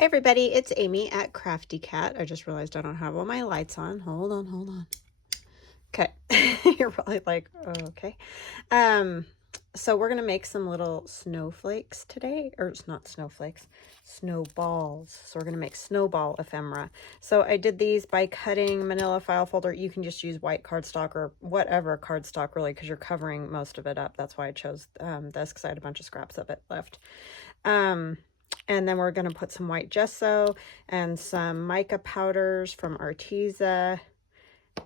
Hi everybody, it's Amy at Crafty Cat. I just realized I don't have all my lights on. Hold on. Okay. You're probably like, oh, okay. So we're gonna make some little snowflakes today, or it's not snowflakes, snowballs. So we're gonna make snowball ephemera. So I did these by cutting manila file folder. You can just use white cardstock or whatever cardstock really, because you're covering most of it up. That's why I chose this, because I had a bunch of scraps of it left. And then we're going to put some white gesso and some mica powders from ARTEZA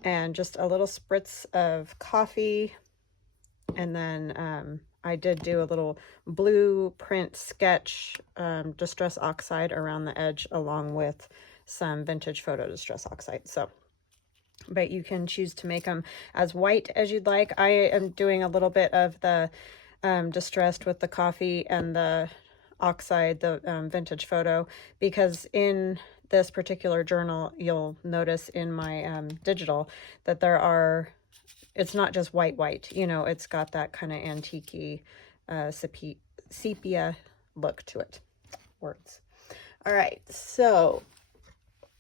and just a little spritz of coffee. And then I did do a little blueprint sketch distress oxide around the edge along with some vintage photo distress oxide. So, but you can choose to make them as white as you'd like. I am doing a little bit of the distressed with the coffee and the oxide, the vintage photo, because in this particular journal you'll notice in my digital that there are, it's not just white, you know, it's got that kind of antique-y sepia look to it. Words. All right, so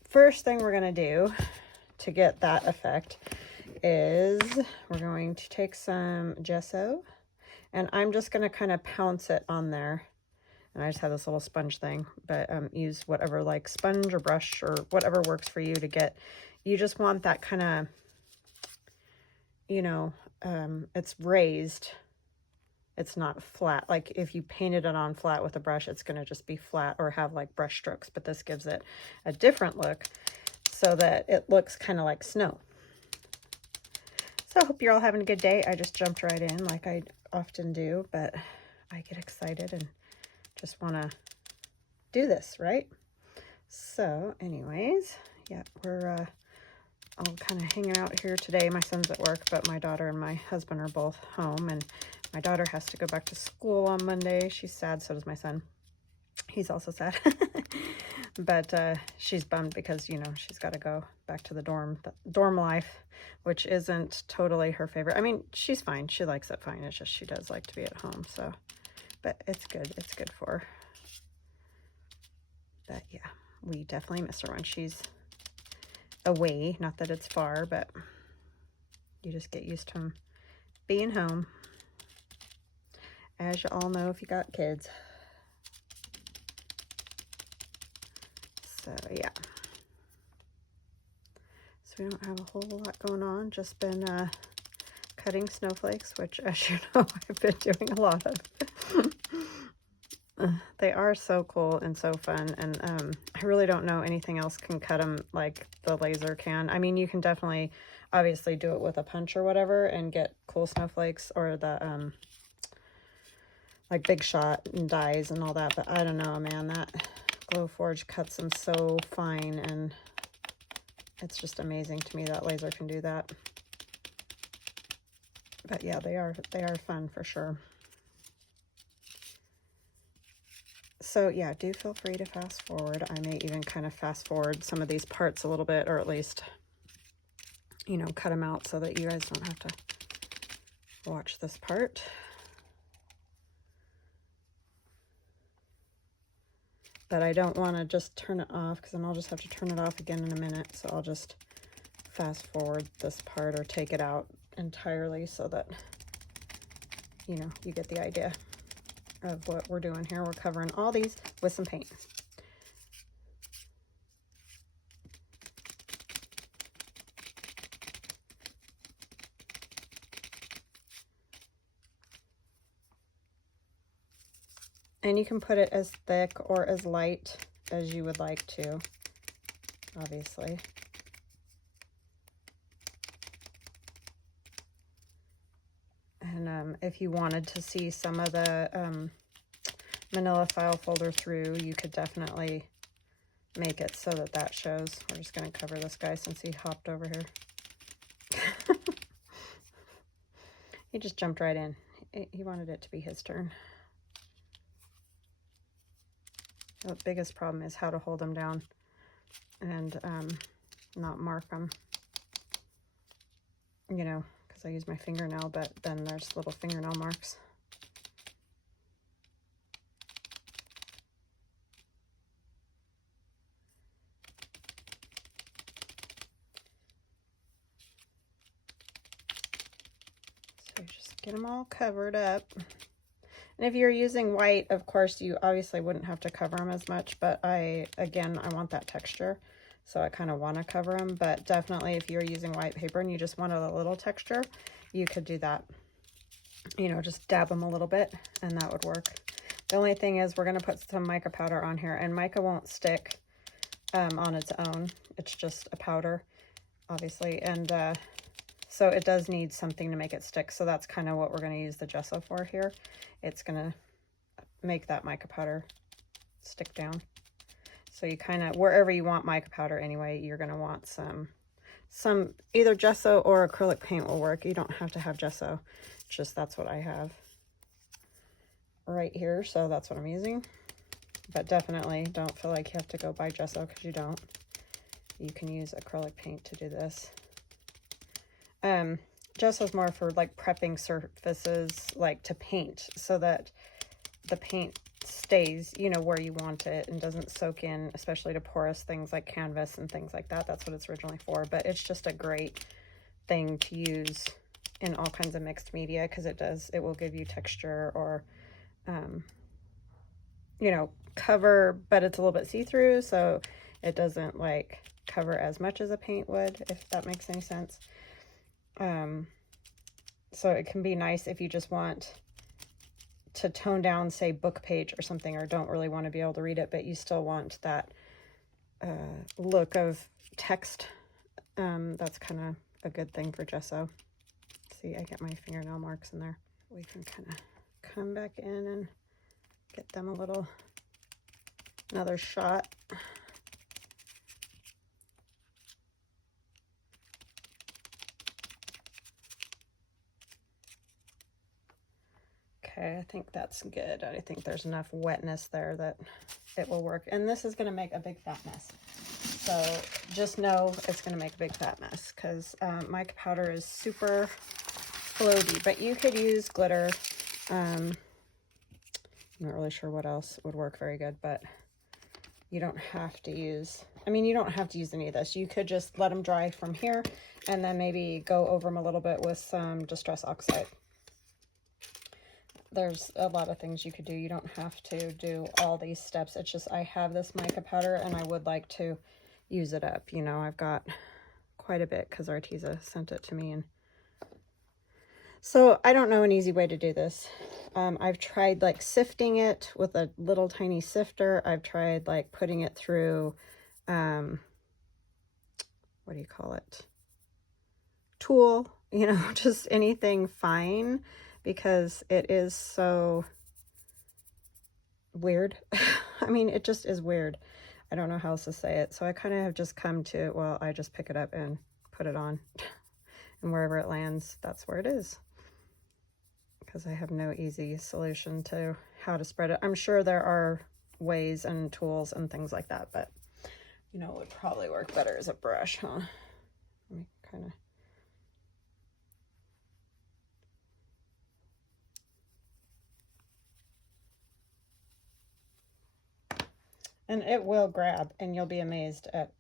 first thing we're gonna do to get that effect is we're going to take some gesso, and I'm just going to kind of pounce it on there. And I just have this little sponge thing, but use whatever, like sponge or brush or whatever works for you to get, you just want that kind of, you know, it's raised. It's not flat. Like if you painted it on flat with a brush, it's going to just be flat or have like brush strokes, but this gives it a different look so that it looks kind of like snow. So I hope you're all having a good day. I just jumped right in like I often do, but I get excited and just want to do this, right? So anyways, yeah, we're all kind of hanging out here today. My son's at work, but my daughter and my husband are both home, and my daughter has to go back to school on Monday. She's sad, so does my son. He's also sad. But she's bummed because, you know, she's got to go back to the dorm life, which isn't totally her favorite. I mean, she's fine. She likes it fine. It's just she does like to be at home, so. But it's good. It's good for her. But yeah, we definitely miss her when she's away. Not that it's far, but you just get used to being home. As you all know if you got kids. So yeah. So we don't have a whole lot going on. Just been cutting snowflakes, which, as you know, I've been doing a lot of. They are so cool and so fun, and I really don't know anything else can cut them like the laser can. I mean, you can definitely, obviously, do it with a punch or whatever and get cool snowflakes, or the like Big Shot and dies and all that, but I don't know, man, that Glowforge cuts them so fine, and it's just amazing to me that laser can do that. But yeah, they are fun for sure. So yeah, do feel free to fast forward. I may even kind of fast forward some of these parts a little bit, or at least, you know, cut them out so that you guys don't have to watch this part. But I don't want to just turn it off, because then I'll just have to turn it off again in a minute. So I'll just fast forward this part or take it out entirely so that, you know, you get the idea of what we're doing here. We're covering all these with some paint. And you can put it as thick or as light as you would like to, obviously. And if you wanted to see some of the manila file folder through, you could definitely make it so that that shows. We're just going to cover this guy since he hopped over here. He just jumped right in. He wanted it to be his turn. The biggest problem is how to hold them down and not mark them, you know, because I use my fingernail, but then there's little fingernail marks. Get them all covered up. And if you're using white, of course, you obviously wouldn't have to cover them as much, but again, I want that texture, so I kind of want to cover them. But definitely if you're using white paper and you just wanted a little texture, you could do that. You know, just dab them a little bit and that would work. The only thing is we're going to put some mica powder on here, and mica won't stick on its own. It's just a powder, obviously, and so it does need something to make it stick. So that's kind of what we're going to use the gesso for here. It's going to make that mica powder stick down. So you kind of, wherever you want mica powder anyway, you're going to want some either gesso or acrylic paint will work. You don't have to have gesso. It's just that's what I have right here, so that's what I'm using. But definitely don't feel like you have to go buy gesso, because you don't. You can use acrylic paint to do this. Gesso is more for like prepping surfaces, like to paint, so that the paint stays, you know, where you want it and doesn't soak in, especially to porous things like canvas and things like that. That's what it's originally for. But it's just a great thing to use in all kinds of mixed media, because it will give you texture, or you know, cover, but it's a little bit see-through, so it doesn't like cover as much as a paint would, if that makes any sense. So it can be nice if you just want to tone down, say, book page or something, or don't really want to be able to read it, but you still want that look of text. That's kind of a good thing for gesso. See, I get my fingernail marks in there. We can kind of come back in and get them another shot. Okay, I think that's good. I think there's enough wetness there that it will work. And this is going to make a big fat mess. So just know it's going to make a big fat mess, because mica powder is super floaty. But you could use glitter. I'm not really sure what else would work very good, but you don't have to use, I mean, you don't have to use any of this. You could just let them dry from here and then maybe go over them a little bit with some Distress Oxide. There's a lot of things you could do. You don't have to do all these steps. It's just I have this mica powder and I would like to use it up. You know, I've got quite a bit because ARTEZA sent it to me. And so I don't know an easy way to do this. I've tried like sifting it with a little tiny sifter. I've tried like putting it through, what do you call it? Tool, you know, just anything fine, because it is so weird. I mean, it just is weird. I don't know how else to say it. So I kind of have just come to, well, I just pick it up and put it on, and wherever it lands, that's where it is. Because I have no easy solution to how to spread it. I'm sure there are ways and tools and things like that, but you know, it would probably work better as a brush, huh? Let me kind of, and it will grab, and you'll be amazed at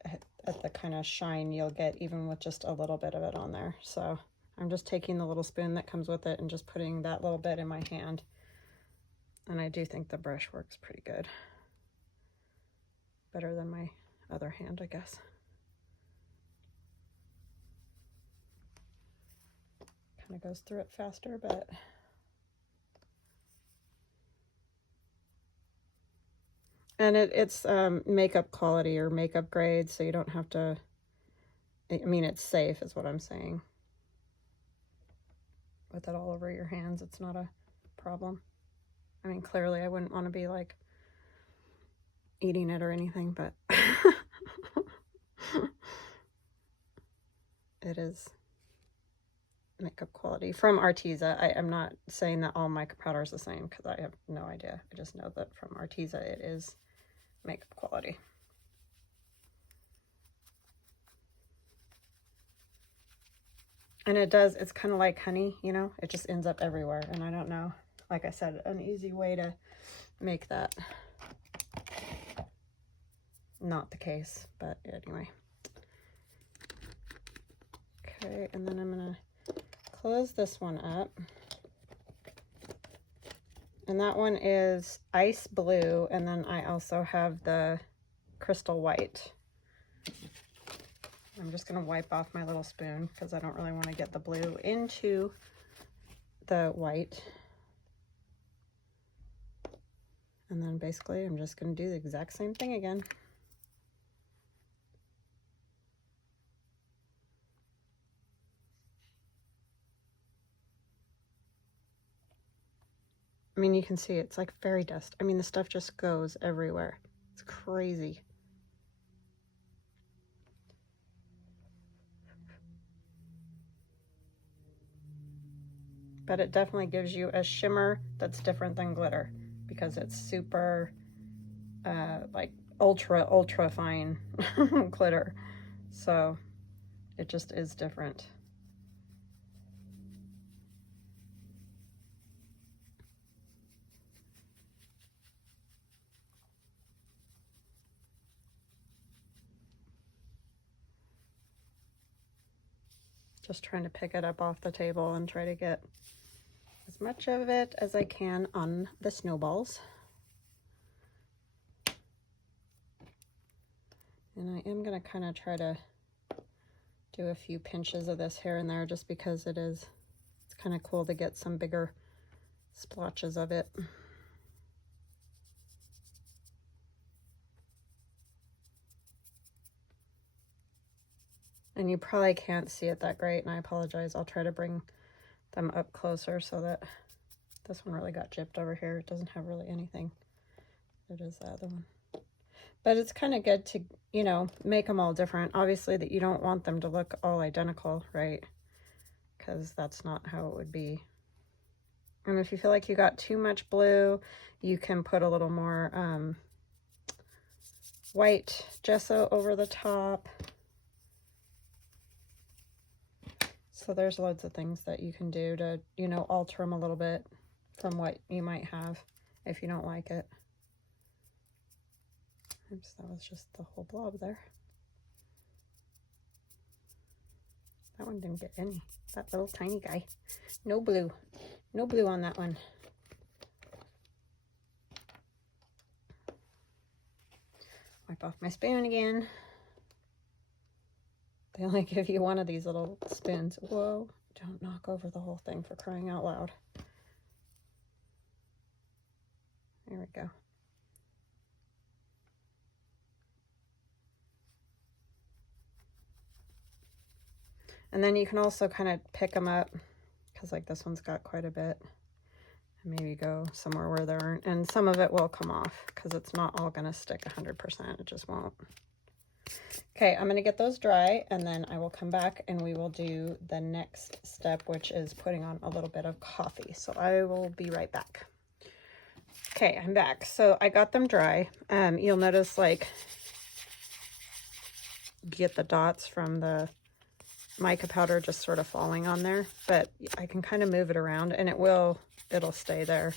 the kind of shine you'll get even with just a little bit of it on there. So I'm just taking the little spoon that comes with it and just putting that little bit in my hand. And I do think the brush works pretty good. Better than my other hand, I guess. Kind of goes through it faster, but and it's makeup quality or makeup grade, so you don't have to, I mean, it's safe is what I'm saying. With it all over your hands, it's not a problem. I mean, clearly I wouldn't want to be like eating it or anything, but it is makeup quality from ARTEZA. I am not saying that all mica powder is the same, because I have no idea. I just know that from ARTEZA it is makeup quality. And it does, it's kind of like honey, you know, it just ends up everywhere. And I don't know, like I said, an easy way to make that not the case, but anyway. Okay, and then I'm gonna close this one up. And that one is ice blue, and then I also have the crystal white. I'm just going to wipe off my little spoon because I don't really want to get the blue into the white. And then basically I'm just going to do the exact same thing again. I mean, you can see it's like fairy dust. I mean, the stuff just goes everywhere. It's crazy. But it definitely gives you a shimmer that's different than glitter because it's super, like ultra fine glitter. So it just is different. Just trying to pick it up off the table and try to get as much of it as I can on the snowballs. And I am going to kind of try to do a few pinches of this here and there just because it's kind of cool to get some bigger splotches of it. And you probably can't see it that great, and I apologize. I'll try to bring them up closer so that this one really got gypped over here. It doesn't have really anything. It is the other one. But it's kind of good to, you know, make them all different. Obviously that you don't want them to look all identical, right? Because that's not how it would be. And if you feel like you got too much blue, you can put a little more white gesso over the top. So there's loads of things that you can do to, you know, alter them a little bit from what you might have if you don't like it. Oops, that was just the whole blob there. That one didn't get any. That little tiny guy. No blue. No blue on that one. Wipe off my spoon again. They only give you one of these little spoons. Whoa, don't knock over the whole thing, for crying out loud. There we go. And then you can also kind of pick them up, because like this one's got quite a bit. And maybe go somewhere where there aren't. And some of it will come off, because it's not all going to stick 100%. It just won't. Okay, I'm going to get those dry, and then I will come back and we will do the next step, which is putting on a little bit of coffee. So I will be right back. Okay, I'm back. So I got them dry. You'll notice like you get the dots from the mica powder just sort of falling on there, but I can kind of move it around and it'll stay there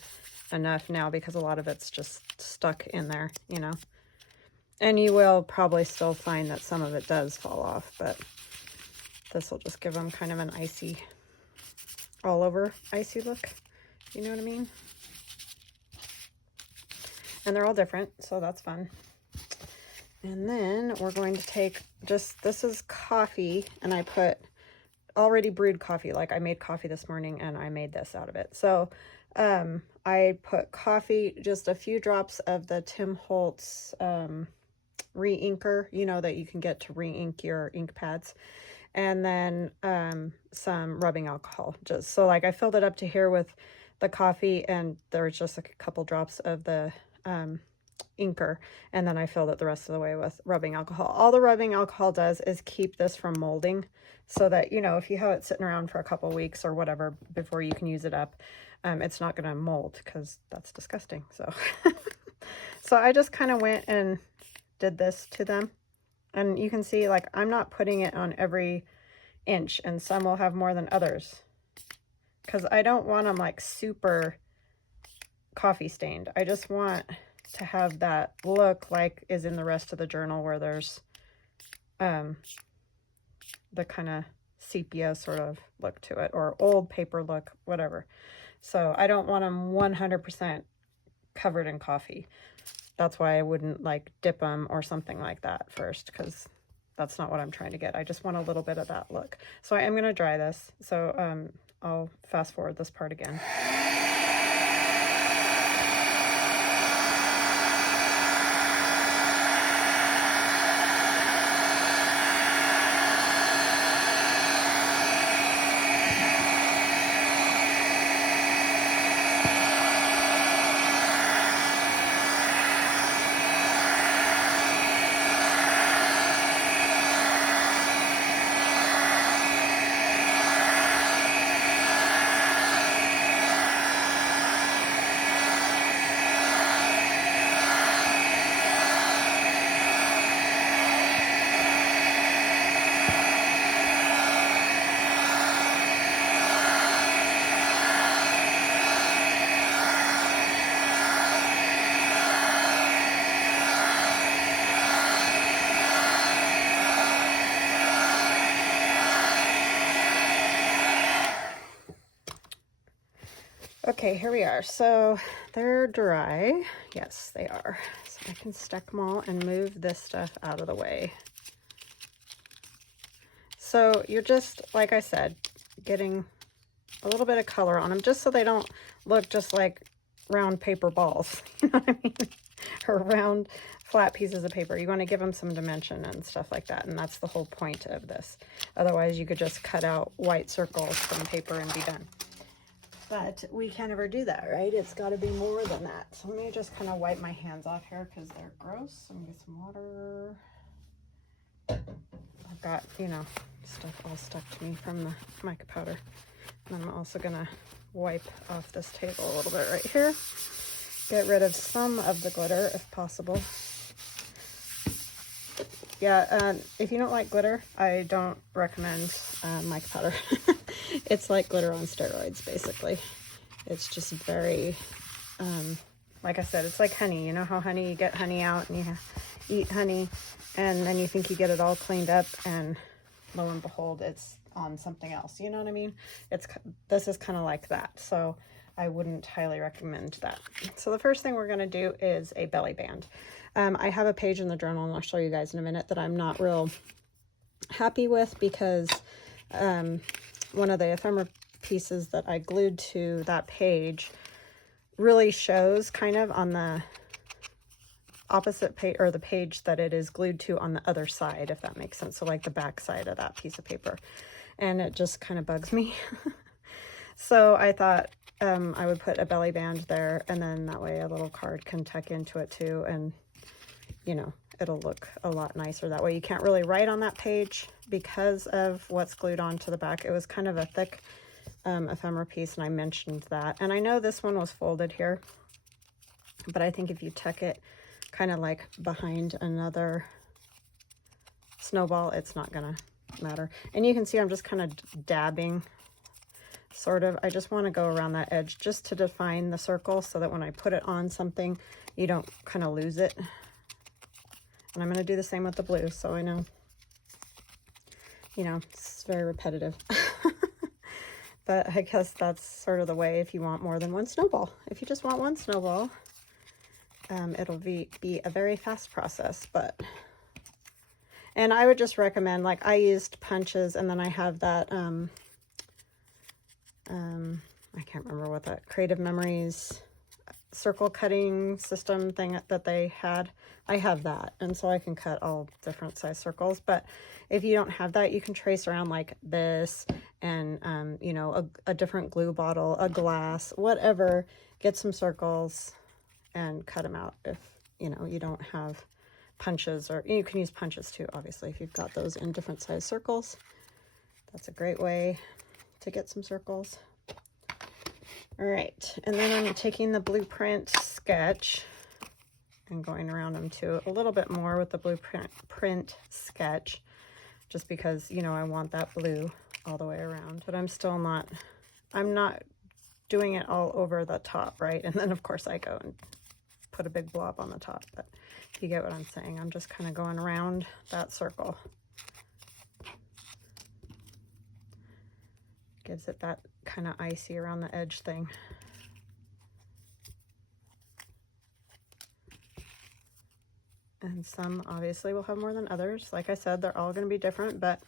enough now because a lot of it's just stuck in there, you know. And you will probably still find that some of it does fall off, but this will just give them kind of an icy, all over icy look. You know what I mean? And they're all different, so that's fun. And then we're going to take this is coffee, and I put already brewed coffee. Like I made coffee this morning and I made this out of it. So I put coffee, just a few drops of the Tim Holtz re-inker, you know, that you can get to re-ink your ink pads, and then some rubbing alcohol. Just so like I filled it up to here with the coffee, and there was just a couple drops of the inker, and then I filled it the rest of the way with rubbing alcohol. All the rubbing alcohol does is keep this from molding, so that, you know, if you have it sitting around for a couple weeks or whatever before you can use it up, it's not going to mold, because that's disgusting. So so I just kind of went and did this to them, and you can see like I'm not putting it on every inch, and some will have more than others because I don't want them like super coffee stained. I just want to have that look like is in the rest of the journal, where there's the kind of sepia sort of look to it, or old paper look, whatever. So I don't want them 100% covered in coffee. That's why I wouldn't like dip them or something like that first, because that's not what I'm trying to get. I just want a little bit of that look. So I am going to dry this. So I'll fast forward this part again. Okay, here we are. So they're dry. Yes, they are. So I can stack them all and move this stuff out of the way. So you're just, like I said, getting a little bit of color on them just so they don't look just like round paper balls, you know what I mean? Or round flat pieces of paper. You want to give them some dimension and stuff like that, and that's the whole point of this. Otherwise, you could just cut out white circles from paper and be done. But we can't ever do that, right? It's got to be more than that. So let me just kind of wipe my hands off here because they're gross. I'm gonna get some water. I've got, you know, stuff all stuck to me from the mica powder. And I'm also gonna wipe off this table a little bit right here. Get rid of some of the glitter if possible. Yeah, if you don't like glitter, I don't recommend mica powder. It's like glitter on steroids, basically. It's just very, like I said, it's like honey. You know how honey, you get honey out and you eat honey, and then you think you get it all cleaned up, and lo and behold, it's on something else. You know what I mean? This is kind of like that. So I wouldn't highly recommend that. So the first thing we're going to do is a belly band. I have a page in the journal, and I'll show you guys in a minute, that I'm not real happy with because one of the ephemera pieces that I glued to that page really shows kind of on the opposite page, or the page that it is glued to on the other side, if that makes sense. So like the back side of that piece of paper. And it just kind of bugs me. So I thought I would put a belly band there, and then that way a little card can tuck into it too, and you know, it'll look a lot nicer that way. You can't really write on that page because of what's glued onto the back. It was kind of a thick ephemera piece, and I mentioned that. And I know this one was folded here, but I think if you tuck it kind of like behind another snowball, it's not gonna matter. And you can see I'm just kind of dabbing, sort of. I just want to go around that edge just to define the circle so that when I put it on something, you don't kind of lose it. And I'm going to do the same with the blue, so I know, you know, it's very repetitive. But I guess that's sort of the way if you want more than one snowball. If you just want one snowball, it'll be a very fast process. And I would just recommend, like I used punches, and then I have that, I can't remember what that Creative Memories circle cutting system thing that they had. I have that, and so I can cut all different size circles. But if you don't have that, you can trace around like this, and you know, a different glue bottle, a glass, whatever, get some circles and cut them out if, you know, you don't have punches. Or you can use punches too, obviously, if you've got those in different size circles. That's a great way to get some circles. All right, and then I'm taking the blueprint sketch and going around them too a little bit more with the blueprint sketch, just because, you know, I want that blue all the way around. But I'm not doing it all over the top, right? And then of course I go and put a big blob on the top, but you get what I'm saying. I'm just kind of going around that circle. Gives it that kind of icy around the edge thing. And some obviously will have more than others. Like I said, they're all going to be different, but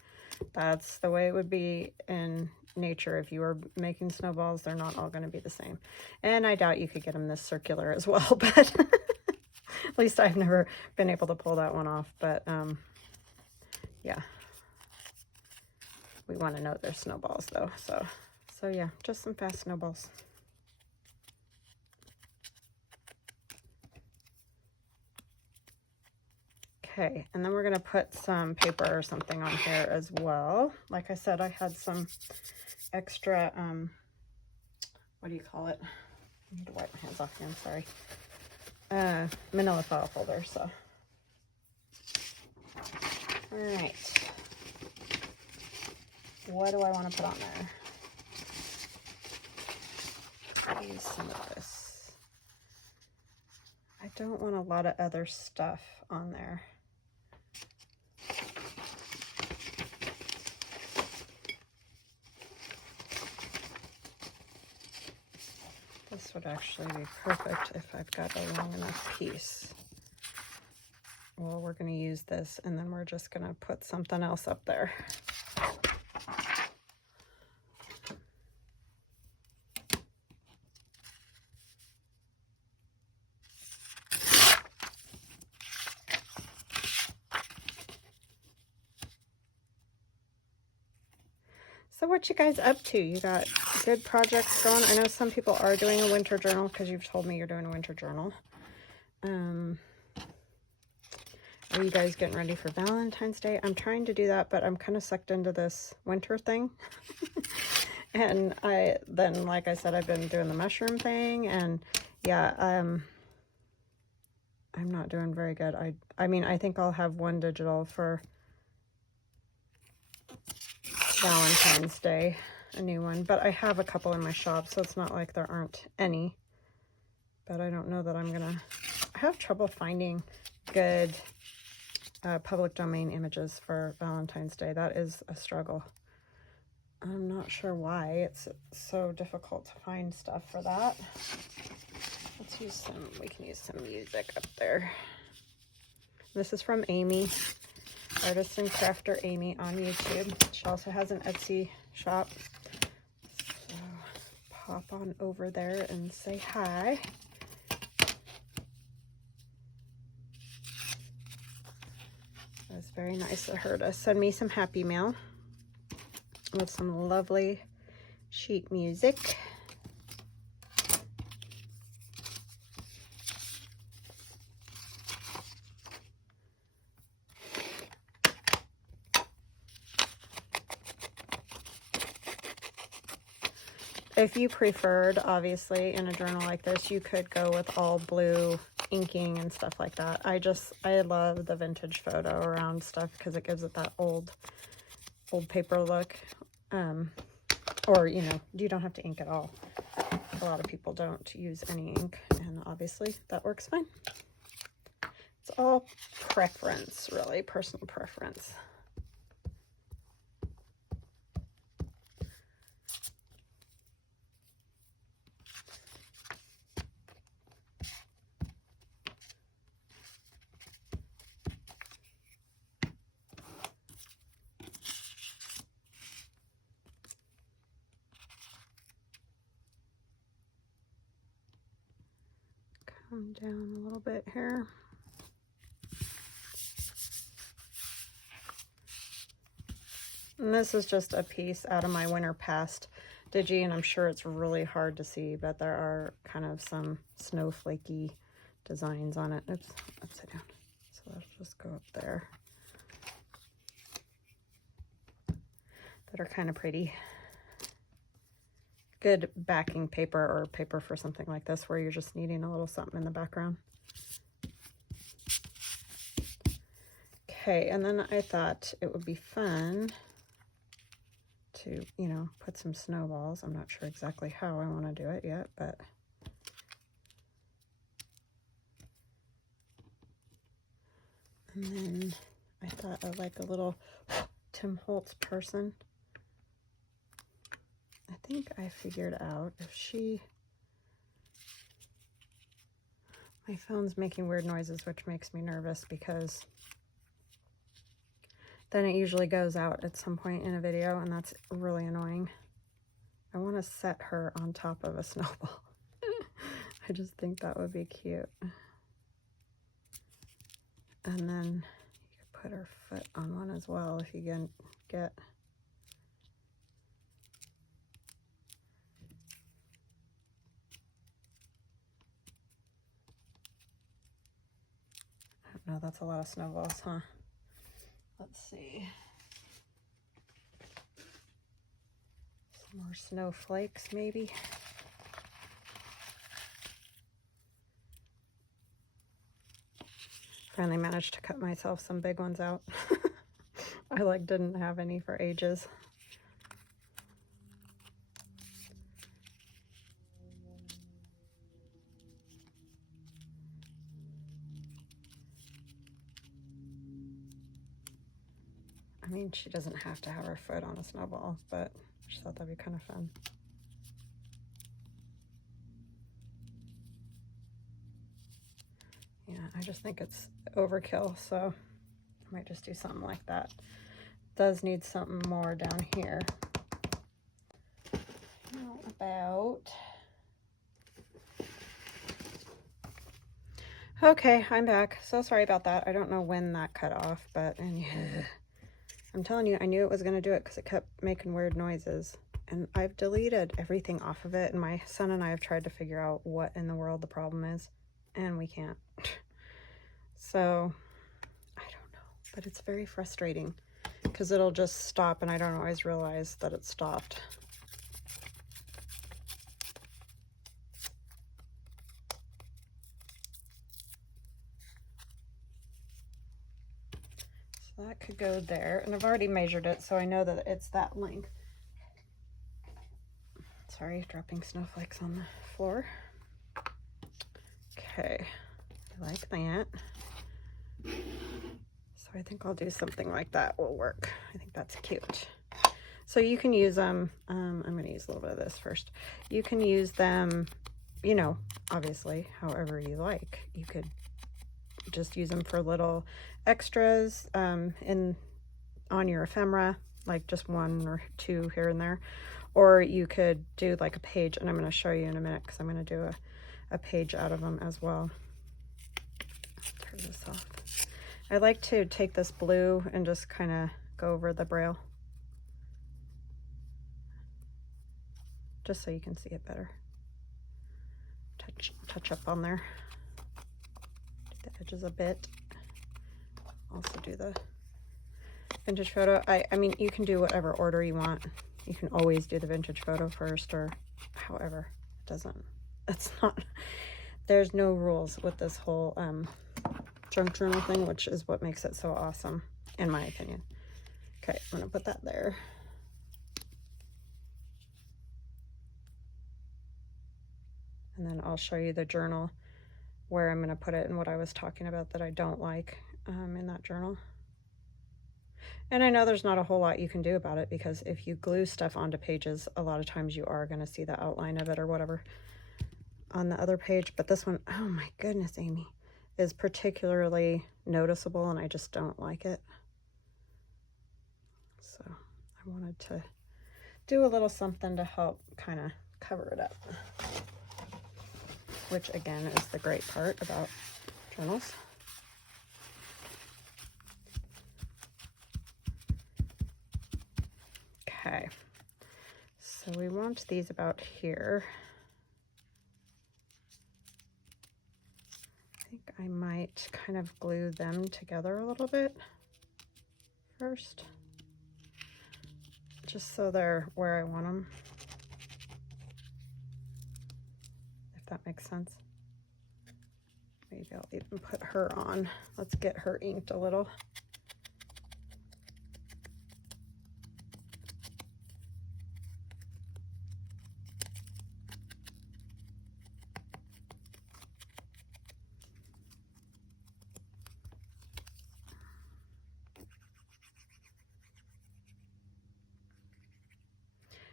that's the way it would be in nature. If you were making snowballs, they're not all going to be the same. And I doubt you could get them this circular as well, but at least I've never been able to pull that one off. But yeah, we want to know they're snowballs though. So yeah, just some fast snowballs. Okay, and then we're going to put some paper or something on here as well. Like I said, I had some extra, what do you call it? I need to wipe my hands off again, sorry. Manila file folder, so. All right. What do I want to put on there? Use some of this. I don't want a lot of other stuff on there. This would actually be perfect if I've got a long enough piece. Well, we're going to use this, and then we're just going to put something else up there. So what you guys up to? You got good projects going? I know some people are doing a winter journal because you've told me you're doing a winter journal. Are you guys getting ready for Valentine's Day? I'm trying to do that, but I'm kind of sucked into this winter thing. And then, like I said, I've been doing the mushroom thing, and yeah, I'm not doing very good. I mean, I think I'll have one digital for Valentine's Day, a new one, but I have a couple in my shop, so it's not like there aren't any. But I don't know that I'm gonna. I have trouble finding good public domain images for Valentine's Day. That is a struggle. I'm not sure why it's so difficult to find stuff for that. Let's use some, we can use some music up there. This is from Amy, Artist and Crafter Amy on YouTube. She also has an Etsy shop. So pop on over there and say hi. It was very nice of her to send me some happy mail with some lovely sheet music. If you preferred, obviously, in a journal like this, you could go with all blue inking and stuff like that. I love the vintage photo around stuff because it gives it that old paper look. Or, you know, you don't have to ink at all. A lot of people don't use any ink, and obviously that works fine. It's all preference, really, personal preference. Come down a little bit here. And this is just a piece out of my Winter Past Digi, and I'm sure it's really hard to see, but there are kind of some snowflakey designs on it. Oops, upside down. So let's just go up there. That are kind of pretty. Good backing paper or paper for something like this where you're just needing a little something in the background. Okay, and then I thought it would be fun to, you know, put some snowballs. I'm not sure exactly how I want to do it yet, but and then I thought of like a little Tim Holtz person. I think I figured out if she... My phone's making weird noises, which makes me nervous because then it usually goes out at some point in a video, and that's really annoying. I want to set her on top of a snowball. I just think that would be cute. And then you could put her foot on one as well if you can get... No, that's a lot of snowballs, huh? Let's see. Some more snowflakes, maybe. Finally managed to cut myself some big ones out. I like didn't have any for ages. I mean, she doesn't have to have her foot on a snowball, but I just thought that'd be kind of fun. Yeah, I just think it's overkill, so I might just do something like that. Does need something more down here. How about... Okay, I'm back. So sorry about that. I don't know when that cut off, but and yeah, I'm telling you, I knew it was going to do it because it kept making weird noises. And I've deleted everything off of it, and my son and I have tried to figure out what in the world the problem is, and we can't. So, I don't know, but it's very frustrating because it'll just stop, and I don't always realize that it stopped. So that could go there, and I've already measured it, so I know that it's that length. Sorry, dropping snowflakes on the floor. Okay, I like that. So I think I'll do something like that will work. I think that's cute. So you can use them, I'm going to use a little bit of this first. You can use them, you know, obviously, however you like. You could just use them for little extras on your ephemera, like just 1 or 2 here and there. Or you could do like a page, and I'm going to show you in a minute because I'm going to do a page out of them as well. Turn this off. I like to take this blue and just kind of go over the braille, just so you can see it better. Touch up on there. Do the edges a bit. Also do the vintage photo. I mean, you can do whatever order you want. You can always do the vintage photo first, or however. It doesn't. It's not. There's no rules with this whole junk journal thing, which is what makes it so awesome, in my opinion. Okay, I'm gonna put that there. And then I'll show you the journal where I'm gonna put it and what I was talking about that I don't like in that journal. And I know there's not a whole lot you can do about it, because if you glue stuff onto pages, a lot of times you are gonna see the outline of it or whatever on the other page. But this one, oh my goodness, Amy, is particularly noticeable, and I just don't like it. So I wanted to do a little something to help kind of cover it up, which again is the great part about journals. Okay, so we want these about here. I think I might kind of glue them together a little bit first, just so they're where I want them, if that makes sense. Maybe I'll even put her on. Let's get her inked a little.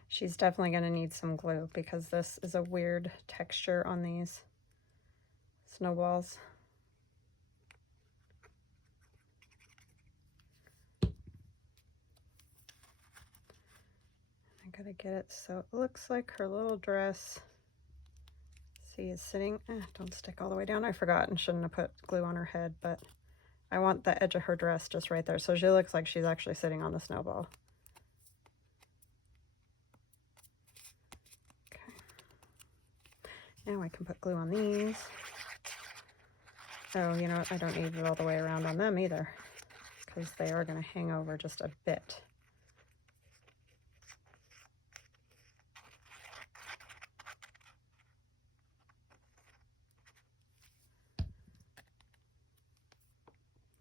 She's definitely going to need some glue because this is a weird texture on these snowballs. I gotta get it so it looks like her little dress, see, is sitting, don't stick all the way down. I forgot and shouldn't have put glue on her head, but I want the edge of her dress just right there. So she looks like she's actually sitting on the snowball. Okay. Now I can put glue on these. Oh, you know what? I don't need it all the way around on them either, because they are going to hang over just a bit.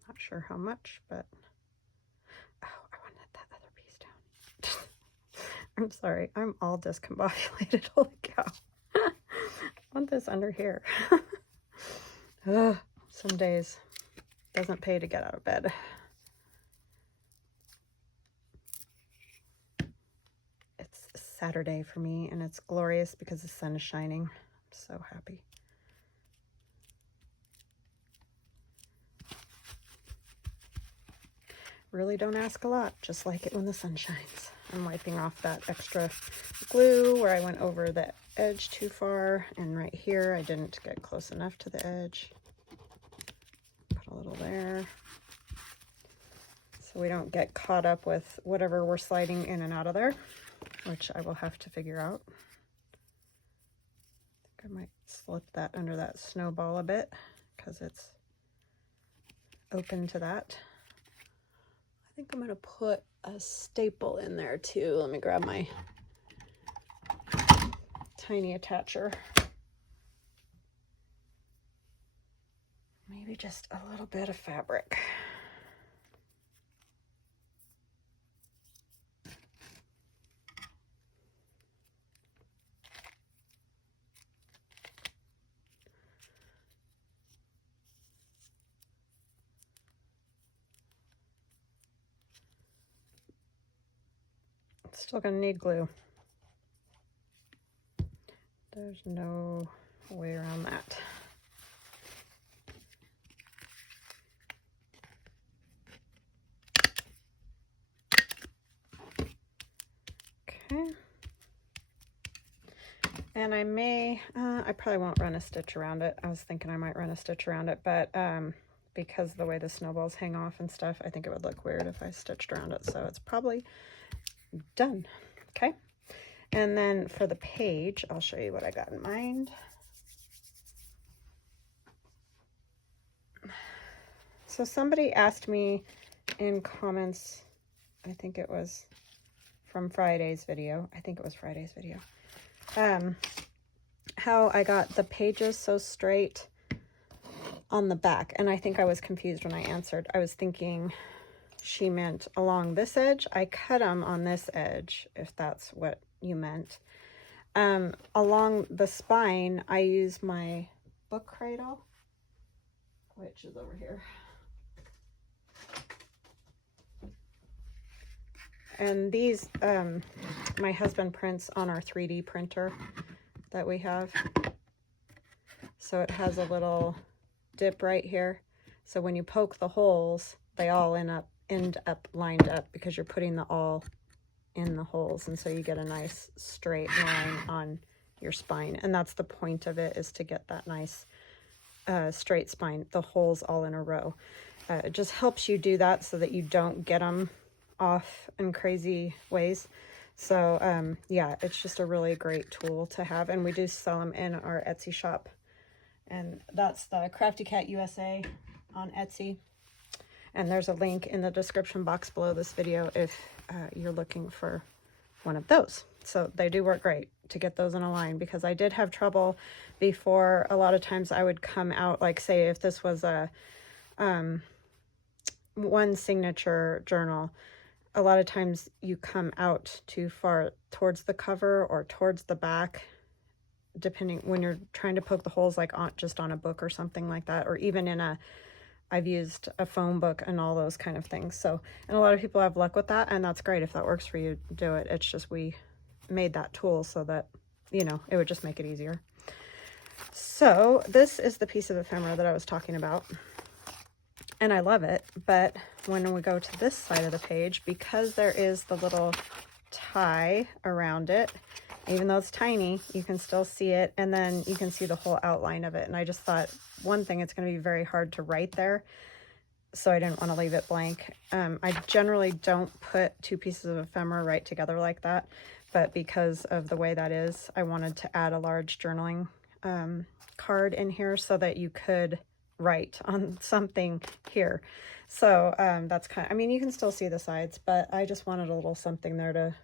Not sure how much, but oh, I wanted that other piece down. I'm sorry, I'm all discombobulated. Holy cow. I want this under here. Ugh, some days doesn't pay to get out of bed. It's Saturday for me, and it's glorious because the sun is shining. I'm so happy. Really don't ask a lot, just like it when the sun shines. I'm wiping off that extra glue where I went over the edge too far, and right here I didn't get close enough to the edge. Put a little there so we don't get caught up with whatever we're sliding in and out of there, which I will have to figure out. I think I might slip that under that snowball a bit because it's open to that. I think I'm going to put a staple in there too. Let me grab my tiny attacher. Maybe just a little bit of fabric. Still gonna need glue. There's no way around that. Okay. And I may, I probably won't run a stitch around it. I was thinking I might run a stitch around it, but because of the way the snowballs hang off and stuff, I think it would look weird if I stitched around it. So it's probably done. Okay. And then for the page, I'll show you what I got in mind. So somebody asked me in comments, I think it was from Friday's video. I think it was Friday's video. How I got the pages so straight on the back. And I think I was confused when I answered. I was thinking she meant along this edge. I cut them on this edge, if that's what you meant. Along the spine, I use my book cradle, which is over here. And these, my husband prints on our 3D printer that we have. So it has a little dip right here. So when you poke the holes, they all end up lined up because you're putting the awl in the holes. And so you get a nice straight line on your spine. And that's the point of it, is to get that nice straight spine, the holes all in a row. It just helps you do that so that you don't get them off in crazy ways. So yeah, it's just a really great tool to have, and we do sell them in our Etsy shop, and that's the CraftyCatUSA on Etsy, and there's a link in the description box below this video if you're looking for one of those. So they do work great to get those in a line, because I did have trouble before. A lot of times I would come out, like say if this was a one signature journal, a lot of times you come out too far towards the cover or towards the back, depending when you're trying to poke the holes, like just on a book or something like that, or even in I've used a phone book and all those kind of things. So, and a lot of people have luck with that, and that's great. If that works for you, do it. It's just we made that tool so that, you know, it would just make it easier. So this is the piece of ephemera that I was talking about. And I love it, but when we go to this side of the page, because there is the little tie around it, even though it's tiny, you can still see it, and then you can see the whole outline of it. And I just thought, one thing, it's going to be very hard to write there, so I didn't want to leave it blank. I generally don't put two pieces of ephemera right together like that, but because of the way that is, I wanted to add a large journaling card in here so that you could write on something here. So that's kind of, I mean, you can still see the sides, but I just wanted a little something there to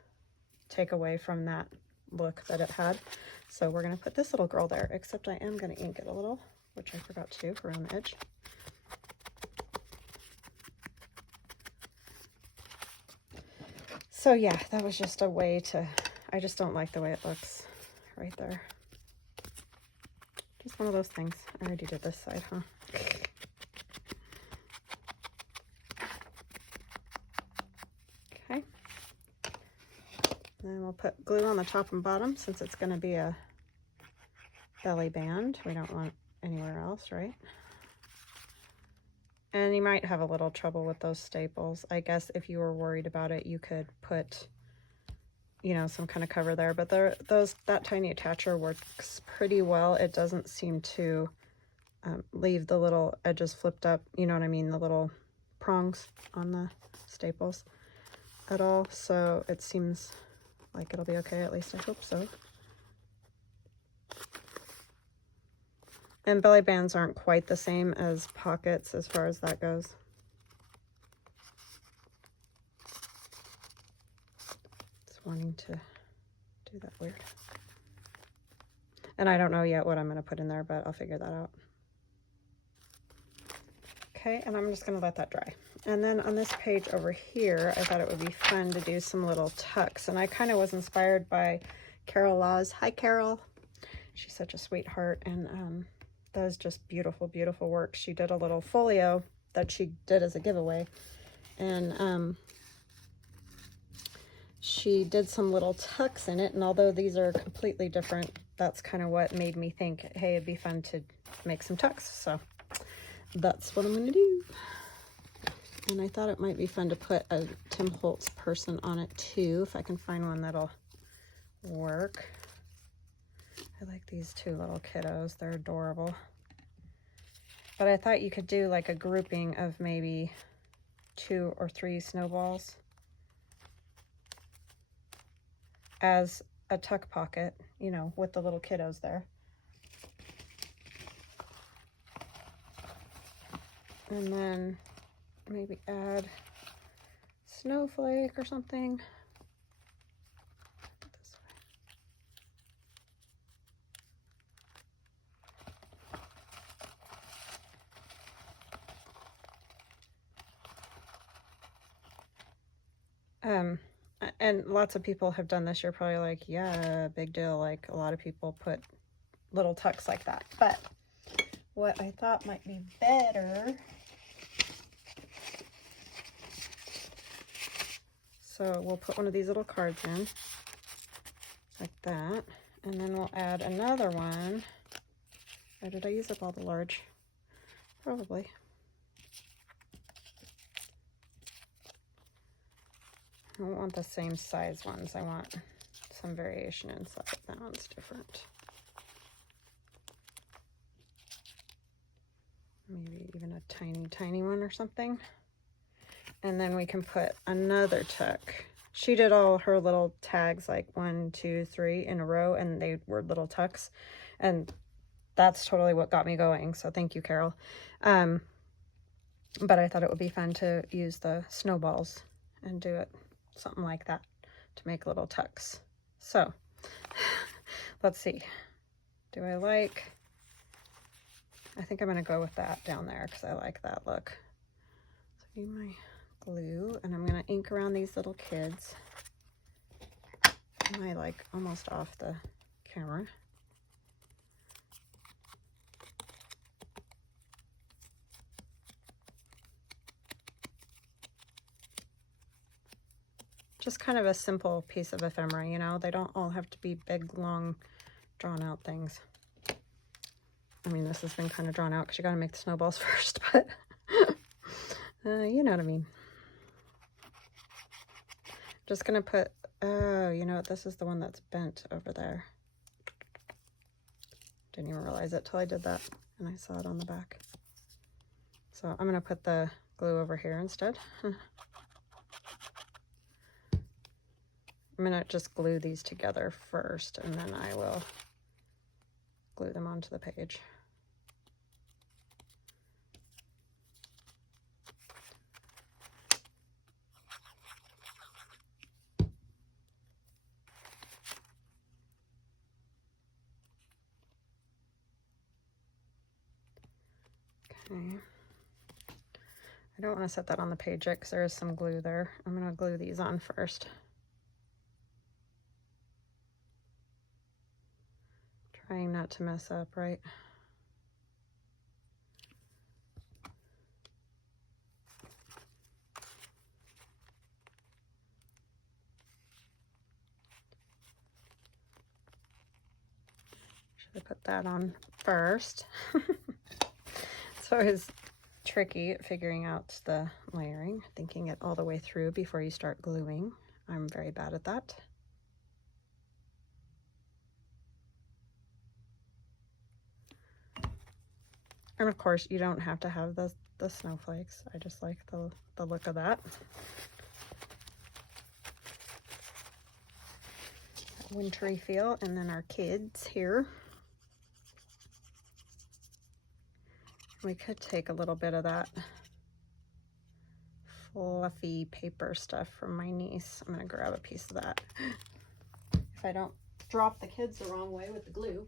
take away from that look that it had. So we're going to put this little girl there, except I am going to ink it a little, which I forgot to do around the edge. So yeah, that was just a way to, I just don't like the way it looks right there. Just one of those things. I already did this side, huh? Okay. Then we'll put glue on the top and bottom since it's going to be a belly band. We don't want anywhere else, right? And you might have a little trouble with those staples. I guess if you were worried about it, you could put, you know, some kind of cover there, but that tiny attacher works pretty well. It doesn't seem to leave the little edges flipped up, you know what I mean, the little prongs on the staples at all. So it seems like it'll be okay, at least I hope so. And belly bands aren't quite the same as pockets as far as that goes. Just wanting to do that weird. And I don't know yet what I'm going to put in there, but I'll figure that out. Okay, and I'm just going to let that dry. And then on this page over here, I thought it would be fun to do some little tucks. And I kind of was inspired by Carol Laws. Hi, Carol. She's such a sweetheart, and does just beautiful, beautiful work. She did a little folio that she did as a giveaway. And she did some little tucks in it. And although these are completely different, that's kind of what made me think, hey, it'd be fun to make some tucks. So that's what I'm going to do. And I thought it might be fun to put a Tim Holtz person on it too, if I can find one that'll work. I like these two little kiddos. They're adorable. But I thought you could do like a grouping of maybe 2 or 3 snowballs as a tuck pocket, you know, with the little kiddos there. And then maybe add snowflake or something. This way. And lots of people have done this. You're probably like, yeah, big deal. Like a lot of people put little tucks like that. But what I thought might be better, so we'll put one of these little cards in like that, and then we'll add another one. Or did I use up all the large? Probably. I don't want the same size ones. I want some variation inside. That one's different. Maybe even a tiny, tiny one or something. And then we can put another tuck. She did all her little tags like 1, 2, 3 in a row, and they were little tucks. And that's totally what got me going. So thank you, Carol. But I thought it would be fun to use the snowballs and do it something like that to make little tucks. So let's see. Do I like, I think I'm going to go with that down there because I like that look. So I need my glue, and I'm going to ink around these little kids. Am I like almost off the camera? just kind of a simple piece of ephemera, you know. They don't all have to be big, long, drawn out things. I mean, this has been kind of drawn out because you got to make the snowballs first, but you know what I mean. Just going to put, oh, you know what? This is the one that's bent over there. Didn't even realize it till I did that and I saw it on the back. So I'm going to put the glue over here instead. I'm going to just glue these together first, and then I will glue them onto the page. Okay. I don't want to set that on the page yet because there is some glue there. I'm going to glue these on first. Trying not to mess up, right? Should have put that on first. So it's tricky at figuring out the layering, thinking it all the way through before you start gluing. I'm very bad at that. And of course, you don't have to have the snowflakes. I just like the look of that. That wintry feel. And then our kids here. We could take a little bit of that fluffy paper stuff from my niece. I'm going to grab a piece of that. If I don't drop the kids the wrong way with the glue.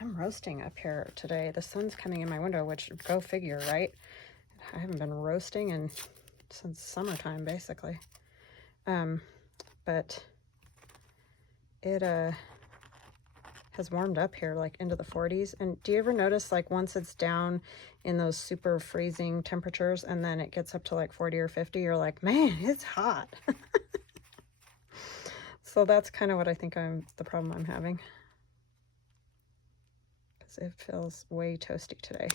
I'm roasting up here today. The sun's coming in my window, which go figure, right? I haven't been roasting since summertime, basically. But it has warmed up here like into the 40s. And do you ever notice, like, once it's down in those super freezing temperatures and then it gets up to like 40 or 50, you're like, man, it's hot. So that's kind of what I think the problem I'm having. It feels way toasty today.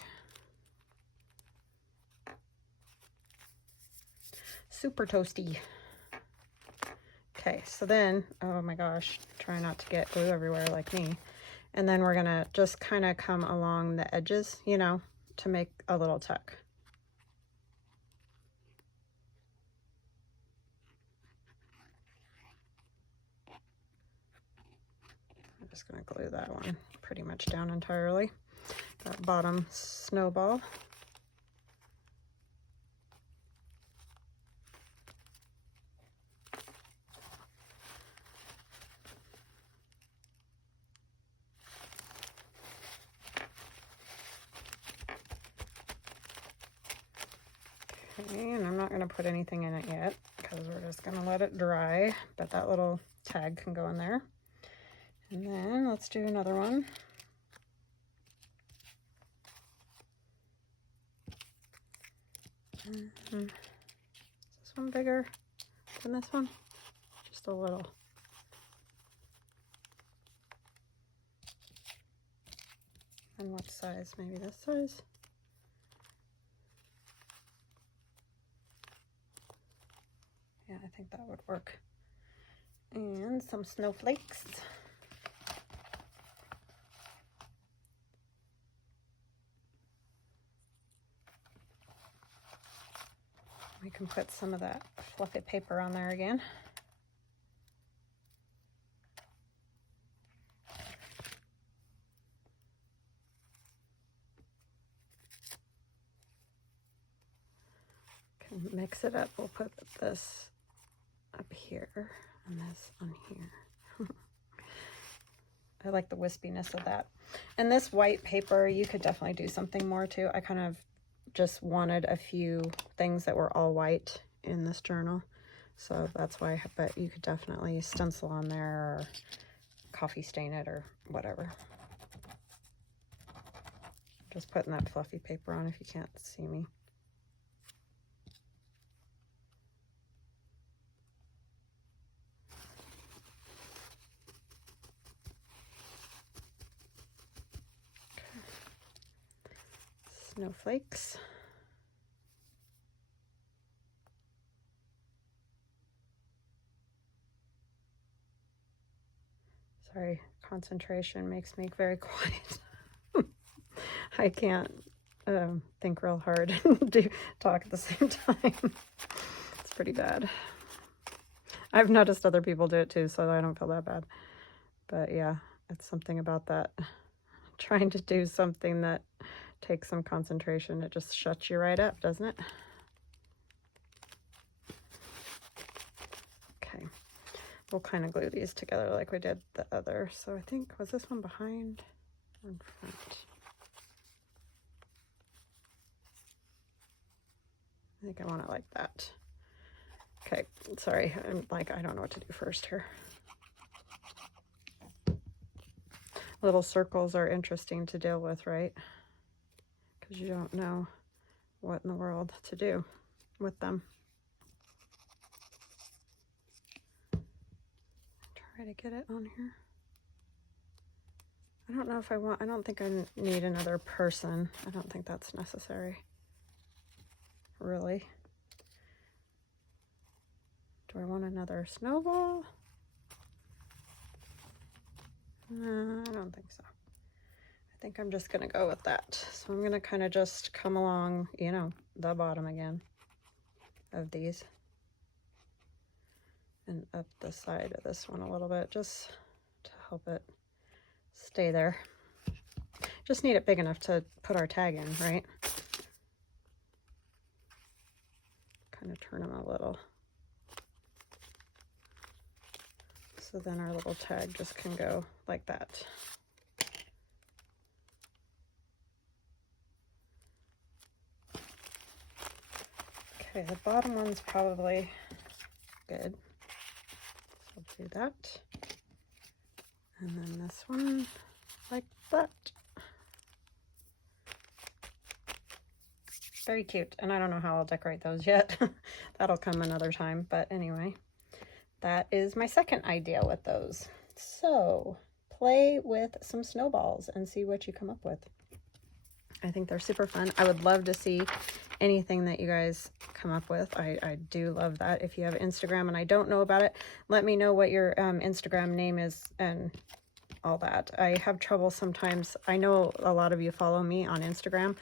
Super toasty. Okay, so then, oh my gosh, try not to get glue everywhere like me. And then we're gonna just kind of come along the edges, you know, to make a little tuck. I'm just gonna glue that one pretty much down entirely. That bottom snowball. Okay, and I'm not going to put anything in it yet because we're just going to let it dry, but that little tag can go in there. And then let's do another one. Is this one bigger than this one? Just a little. And what size? Maybe this size? Yeah, I think that would work. And some snowflakes. We can put some of that fluffy paper on there again. Can mix it up. We'll put this up here and this on here. I like the wispiness of that. And this white paper, you could definitely do something more too. I kind of just wanted a few things that were all white in this journal. So that's why, but you could definitely stencil on there or coffee stain it or whatever. Just putting that fluffy paper on if you can't see me. snowflakes. Sorry, concentration makes me very quiet. I can't think real hard and talk at the same time. It's pretty bad. I've noticed other people do it too, so I don't feel that bad. But yeah, it's something about that. Trying to do something that takes some concentration, it just shuts you right up, doesn't it? Okay, we'll kind of glue these together like we did the other. So I think, was this one behind or in front? I think I want it like that. Okay, sorry, I'm like, I don't know what to do first here. Little circles are interesting to deal with, right? Because you don't know what in the world to do with them. Try to get it on here. I don't know if I want, I don't think I need another person. I don't think that's necessary, really. Do I want another snowball? I don't think so. I think I'm just gonna go with that. So I'm gonna kind of just come along, you know, the bottom again of these and up the side of this one a little bit, just to help it stay there. Just need it big enough to put our tag in, right? Kind of turn them a little. So then our little tag just can go like that. Okay, the bottom one's probably good. So I'll do that. And then this one like that. Very cute. And I don't know how I'll decorate those yet. That'll come another time. But anyway, that is my second idea with those. So play with some snowballs and see what you come up with. I think they're super fun. I would love to see anything that you guys come up with. I do love that. If you have Instagram and I don't know about it, let me know what your Instagram name is and all that. I have trouble sometimes. I know a lot of you follow me on Instagram,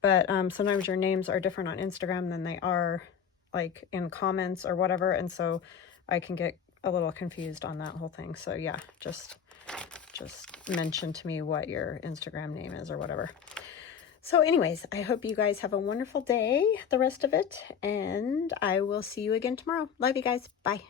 but sometimes your names are different on Instagram than they are like in comments or whatever, and so I can get a little confused on that whole thing. So yeah, just mention to me what your Instagram name is or whatever. So anyways, I hope you guys have a wonderful day, the rest of it, and I will see you again tomorrow. Love you guys. Bye.